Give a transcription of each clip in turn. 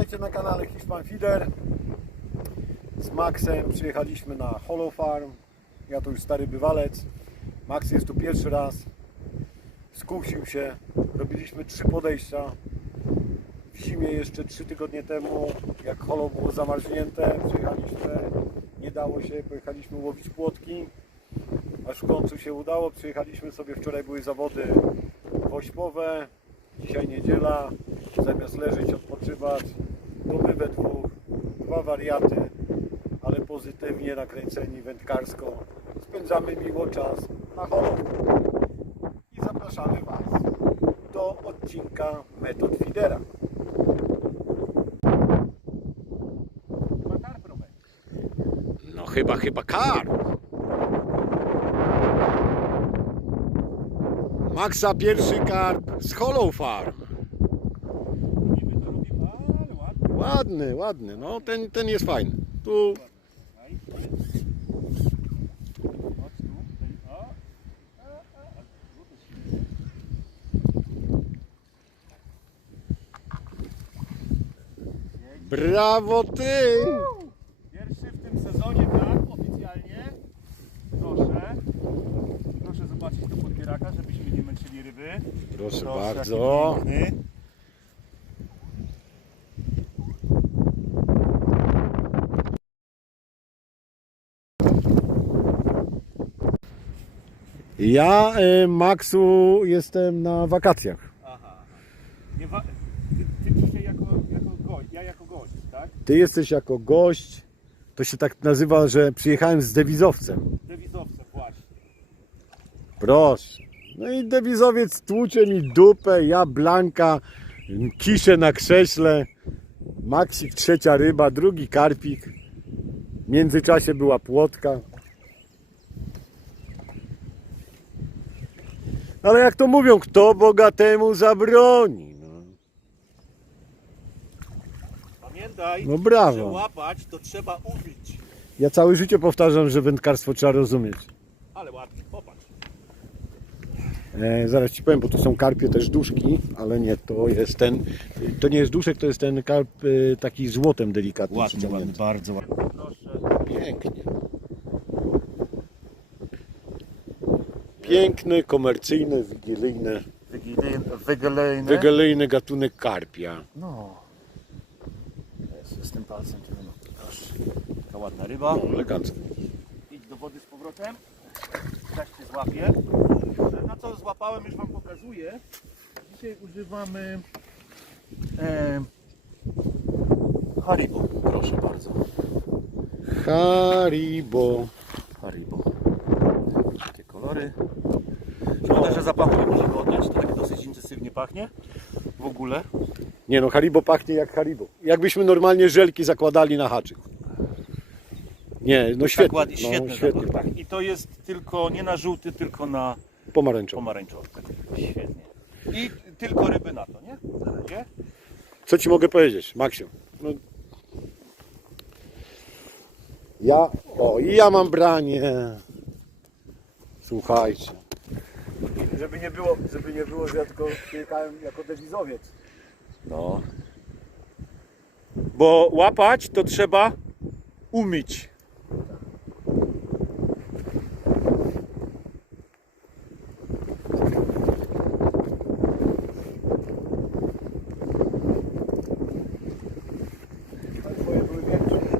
Witajcie na kanale Hiszpan Feeder. Z Maxem przyjechaliśmy na Hollow Farm. Ja to już stary bywalec. Max jest tu pierwszy raz. Skusił się. Robiliśmy trzy podejścia. W zimie jeszcze trzy tygodnie temu, jak Hollow było zamarznięte, przyjechaliśmy. Nie dało się, pojechaliśmy łowić płotki. Aż w końcu się udało. Przyjechaliśmy sobie, wczoraj były zawody wośpowe. Dzisiaj niedziela. Zamiast leżeć, odpoczywać. My we dwóch. Dwa wariaty, ale pozytywnie nakręceni wędkarsko. Spędzamy miło czas na chorobie. I zapraszamy Was do odcinka Metod Fidera. No chyba, chyba karp. Maxa pierwszy karp z Hollow Farm. Robimy to, robimy, ale ładnie. Ładny, ładny. No ten, ten jest fajny. Tu brawo ty! Pierwszy w tym sezonie tak, oficjalnie. Proszę. Proszę zobaczyć do podbieraka, żebyśmy nie męczyli ryby. Proszę jaki bardzo. piękny. Ja, y, Maxu, jestem na wakacjach. Aha. Nie wa- ty, ty dzisiaj jako, jako gość, ja jako gość, tak? Ty jesteś jako gość. To się tak nazywa, że przyjechałem z dewizowcem. Dewizowcem właśnie. Proszę. No i dewizowiec tłucze mi dupę, ja blanka, kiszę na krześle. Maksik trzecia ryba, drugi karpik. W międzyczasie była płotka. Ale jak to mówią, kto bogatemu zabroni? No, Pamiętaj, no że brawo. łapać to trzeba umieć. Ja całe życie powtarzam, że wędkarstwo trzeba rozumieć. Ale ładnie, popatrz. E, zaraz ci powiem, bo tu są karpie też duszki, ale nie, to jest ten, to nie jest duszek, to jest ten karp e, taki złotem delikatny. przyciągnięty. bardzo. Proszę. Pięknie. Piękny, komercyjny, wigilijny, Wygelejny. wigilijny gatunek karpia. No. Jest, z tym palcem tu no. Proszę. Taka ładna ryba. No, elegancko. Idź do wody z powrotem. Tak się złapie. Na co złapałem już Wam pokazuję. Dzisiaj używamy e, Haribo. Proszę bardzo. Haribo. Kolory. Szkoda, że zapachu nie możemy oddać. To tak dosyć intensywnie pachnie. W ogóle. Nie no, Haribo pachnie jak Haribo. Jakbyśmy normalnie żelki zakładali na haczyk. Nie, no świetnie. Tak ładnie, no, świetnie zapach. I to jest tylko nie na żółty, tylko na Pomarańczowy. pomarańczowy. Świetnie. I tylko ryby na to, nie? Na razie. Co ci mogę powiedzieć, Maksiu? No. Ja, o, i ja mam branie. Słuchajcie. Żeby nie było, żeby nie było, że ja tylko przyjechałem jako dewizowiec. No. Bo łapać to trzeba umieć.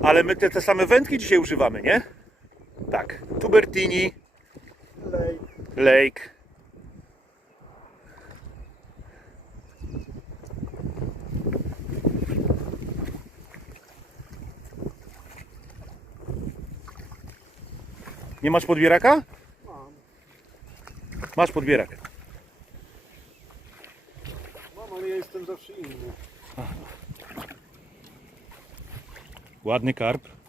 Ale my te, te same wędki dzisiaj używamy, nie? Tak. Tubertini. Lake. Nie masz podbieraka? Mam. Masz podbierak. Mam, ale ja jestem zawsze inny. Ładny karp.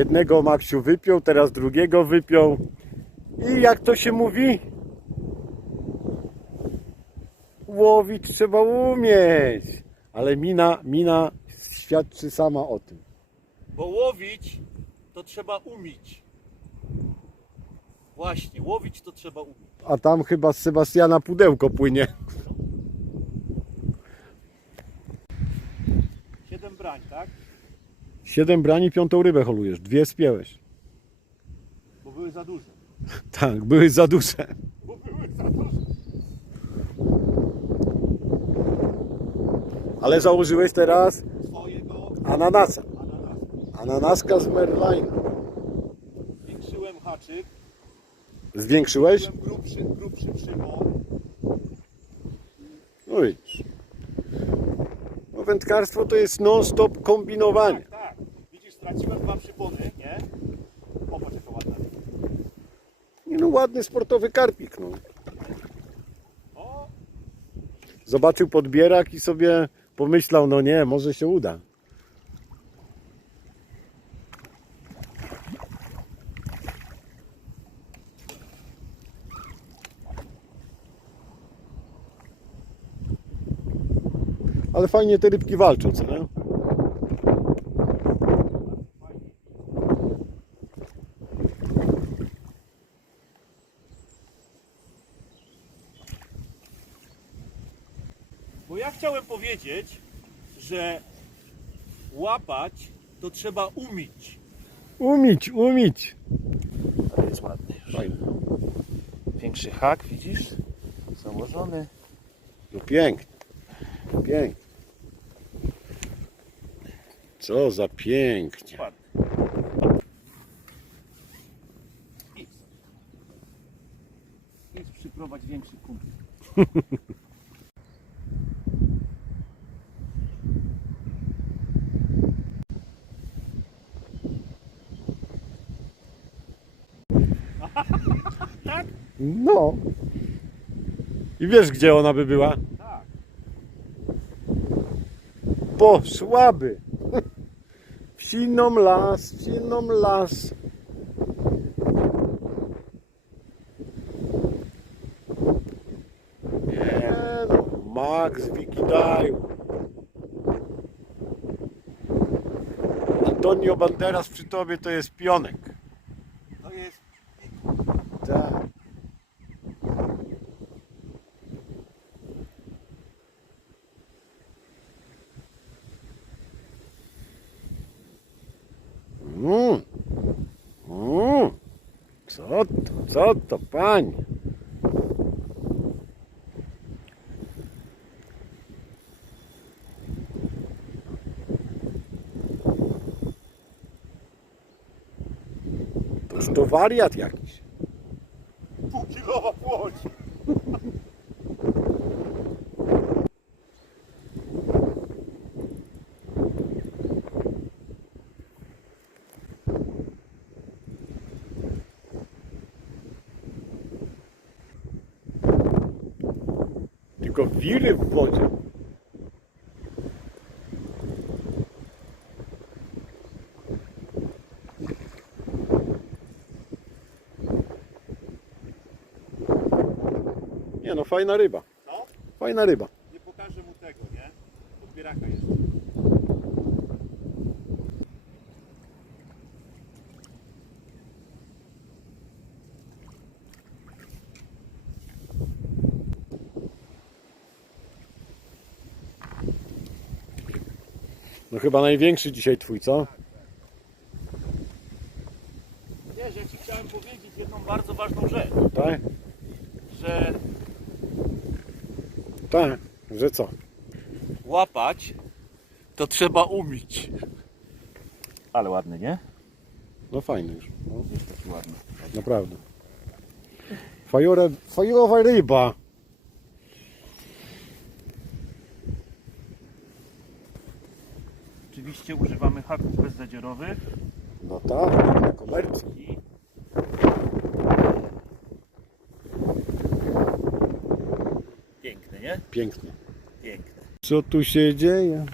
Jednego Maksiu wypiął, teraz drugiego wypiął. I jak to się mówi? łowić trzeba umieć. Ale mina, mina świadczy sama o tym. Bo łowić to trzeba umieć. Właśnie, łowić to trzeba umieć. A tam chyba z Sebastiana pudełko płynie. Siedem brań, tak? Siedem brani, piątą rybę holujesz. Dwie spięłeś. Bo były za duże. Tak, były za duże. Bo były za duże. Ale założyłeś teraz Twojego ananasa. ananasu. Ananaska z Merlina. Zwiększyłem haczyk. Zwiększyłeś? Byłem grubszy, grubszy. No widzisz. No wędkarstwo to jest non-stop kombinowanie. Straciłem dwa przypony, nie? Popatrz jaka ładna. Nie No ładny sportowy karpik. No. O, Zobaczył podbierak i sobie pomyślał, no nie, może się uda. Ale fajnie te rybki walczą, co nie? Ja chciałem powiedzieć, że łapać to trzeba umieć. Umieć, umieć. Ale jest ładny już. Większy hak, widzisz? Założony. No pięknie. Pięknie. Co za pięknie. Ładny. Idź. Idź przyprowadź większy kumpel. tak? No. I wiesz, gdzie ona by była? Tak. Poszłaby. Wsiną las, wsiną las. Nie no, Max Wikidaju. Antonio Banderas przy tobie to jest pionek. To jest Tak. Mm. Mm. Co to, co to, panie? Toż to wariat jakiś. półkilowa płoć. Wiry w wodzie. Nie no, fajna ryba. No, Fajna ryba. nie pokażę mu tego, nie? Podbieraka jest. No chyba największy dzisiaj twój, co? Wiesz, ja Ci chciałem powiedzieć jedną bardzo ważną rzecz, Tak? że Tak. Że co? łapać to trzeba umieć. Ale ładny, nie? No fajny już. No, Jest taki ładny. naprawdę. Fajore, fajowa ryba. Oczywiście używamy haków bezzadzierowych No tak, na komercji. piękny, nie? Pięknie. Piękny. Co tu się dzieje?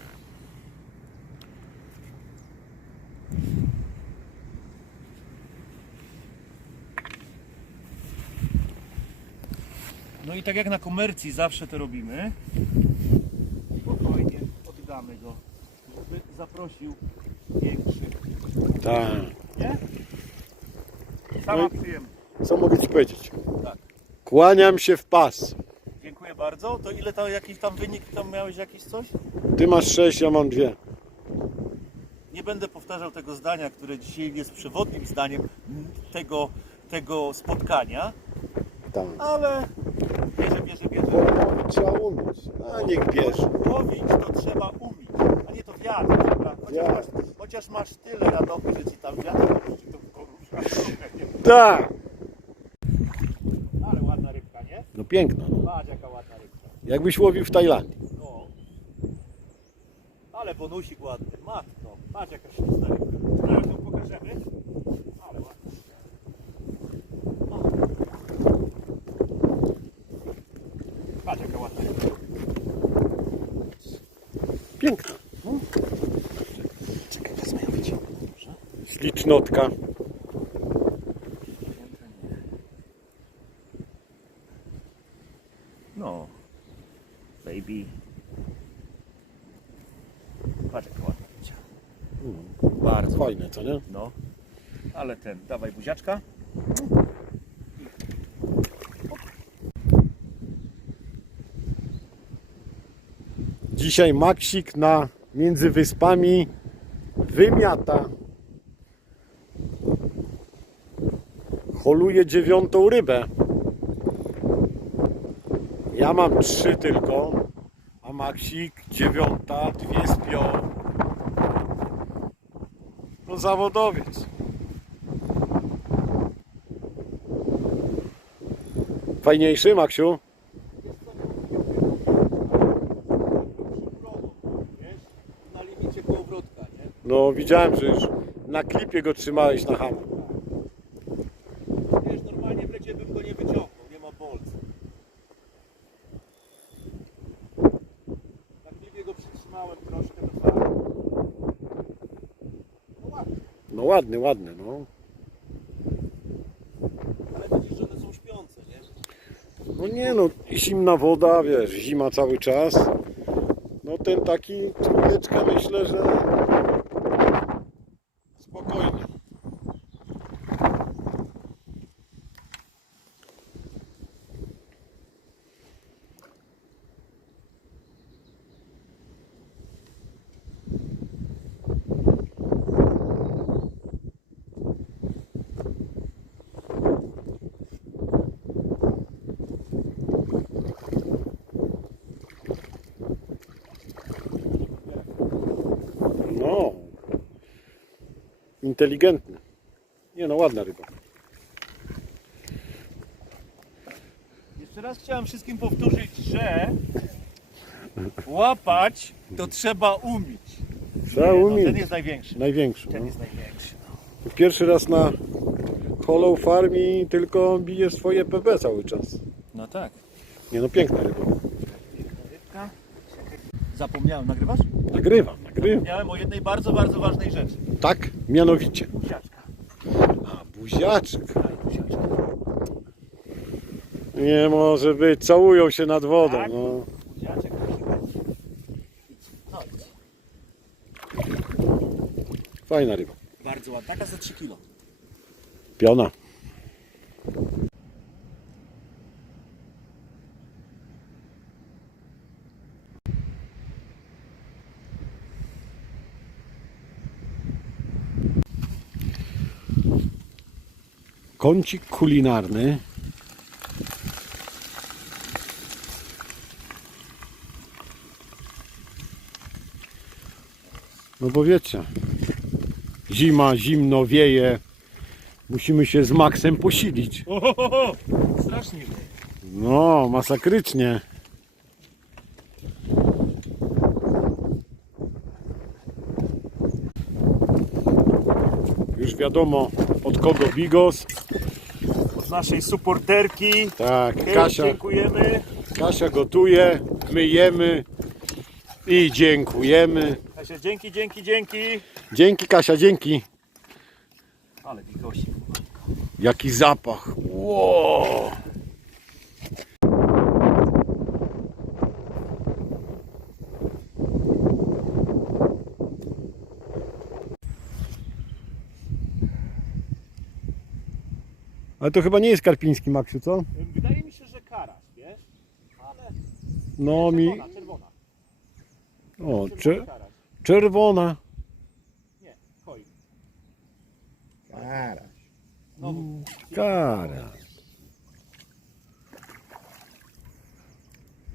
No i tak jak na komercji zawsze to robimy, spokojnie oddamy go, żeby zaprosił większy. Tak. Nie? Sama No przyjemność. Co mogę Ci powiedzieć? Tak. Kłaniam się w pas. Dziękuję bardzo. To ile to jakiś tam wynik tam miałeś jakiś coś? Ty masz sześć, ja mam dwie. Nie będę powtarzał tego zdania, które dzisiaj jest przewodnim zdaniem tego, tego spotkania, Tak. ale bierze, bierze, bierze. Trzeba umieć. A niech bierze. Łowić to trzeba umieć, wiatr? Chociaż Wiatr. masz, chociaż masz tyle radochy, że ci tam wiatr ci to porusza. Tak. Ale ładna rybka, nie? No piękna. No. Patrz jaka ładna rybka. Jakbyś łowił w Tajlandii. No. Ale bonusik ładny, matko. Patrz jaka śliczna rybka. Zaraz ją pokażemy. Ale ładna. O. Patrz jaka ładna rybka. Piękna. Ślicznotka. No. Baby. Patrz jaka ładna rybcia. Bardzo Fajne, co nie? No. Ale ten, dawaj buziaczka. Dzisiaj Maksik na między wyspami wymiata. Holuje dziewiątą rybę. Ja mam trzy tylko, a Maksik dziewiąta, dwie spią. No zawodowiec. Fajniejszy, Maksiu? No widziałem, że już na klipie go trzymałeś na hamu. Wiesz, normalnie w lecie bym go nie wyciągnął, nie ma bolca. Na klipie go przytrzymałem troszkę do fali. No ładnie, No ładny, ładny, no. ale widzisz, że one są śpiące, nie? No nie no, zimna woda, wiesz, zima cały czas. No ten taki trójeczka myślę, że spokojnie. No. Inteligentny. Nie no, ładna ryba. Jeszcze raz chciałem wszystkim powtórzyć, że łapać to trzeba umieć. Trzeba Nie, no, umieć. ten jest największy. Największy. Ten No. jest największy. Pierwszy raz na Hollow Farm i tylko bije swoje PB cały czas. No tak. Nie no, piękna ryba. Rybka. Zapomniałem, nagrywasz? Nagrywam, nagrywam. Zapomniałem o jednej bardzo, bardzo ważnej rzeczy. Tak, mianowicie. Buziaczka. A, buziaczka. Nie może być, całują się nad wodą. Tak. No. Buziaczek musi być. Chodź. Fajna ryba. Bardzo ładna. Taka za 3 kilo. Piona. Kącik kulinarny. No bo wiecie, zima, zimno, wieje. Musimy się z Maxem posilić. Strasznie. No, masakrycznie. Już wiadomo od kogo Bigos. Od naszej supporterki. Tak, Kasia, dziękujemy. Kasia gotuje, myjemy i dziękujemy. Kasia, dzięki, dzięki, dzięki. Dzięki Kasia, dzięki. Ale bigosik. Jaki zapach. Wow. Ale to chyba nie jest karpiński, Maksiu, co? Wydaje mi się, że karaś, wiesz? Ale No mi... czerwona, czerwona. O, karaś. czerwona. Nie, koi. Karaś. Znowu. Kara.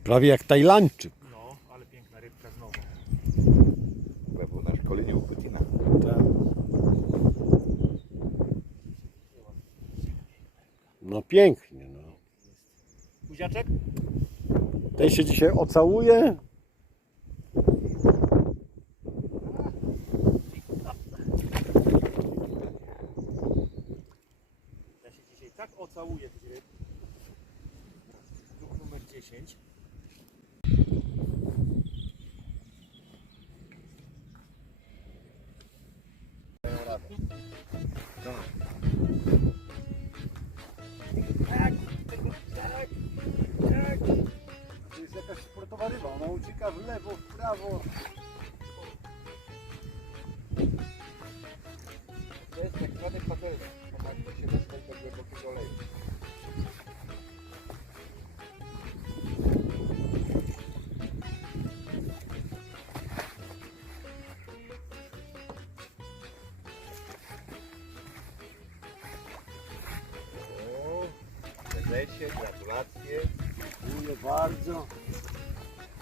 Prawie jak Tajlandczyk. No, ale piękna rybka znowu. Chyba był na szkoleniu u Putina. No pięknie, no. Buziaczek? Ten się dzisiaj ocałuje. Ja się dzisiaj tak ocałuję tych ryb. Druk numer 10. ucieka w lewo, w prawo. To jest tak zwany patelnia. Pomaga się dostać do głębokiego leju. O, prezesie, gratulacje. Dziękuję bardzo.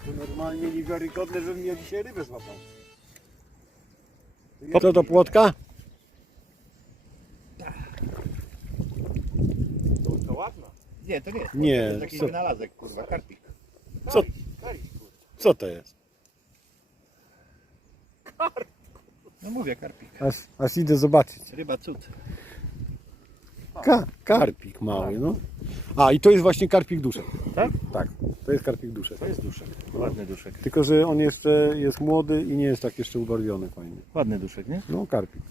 To normalnie niewiarygodne, żebym ja dzisiaj rybę złapał. Co to płotka? To, to ładna. Nie, to nie jest. Nie, To jest jakiś co- wynalazek, kurwa, karpik. Co? Kariś, kurde. Co to jest? No mówię, karpik. Aż, aż idę zobaczyć. Ryba cud. Ka karpik mały, no. A i to jest właśnie karpik duszek. Tak? Tak, to jest karpik duszek. To jest duszek. Ładny duszek. Tylko, że on jeszcze jest młody i nie jest tak jeszcze ubarwiony fajnie. Ładny duszek, nie? No, karpik.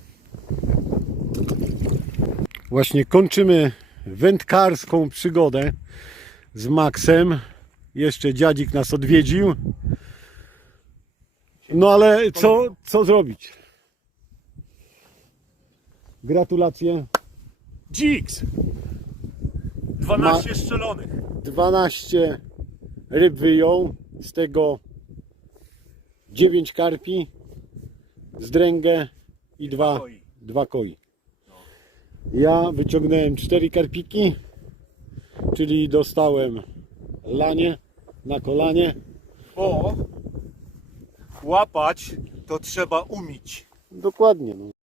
Właśnie kończymy wędkarską przygodę z Maxem. Jeszcze dziadzik nas odwiedził. No ale co, co zrobić? Gratulacje. Jigs! 12 strzelonych. 12 ryb wyjął, z tego 9 karpi, zdręgę i dwa, koi. dwa koi. Ja wyciągnąłem 4 karpiki, czyli dostałem lanie na kolanie. Bo łapać to trzeba umieć. Dokładnie. No.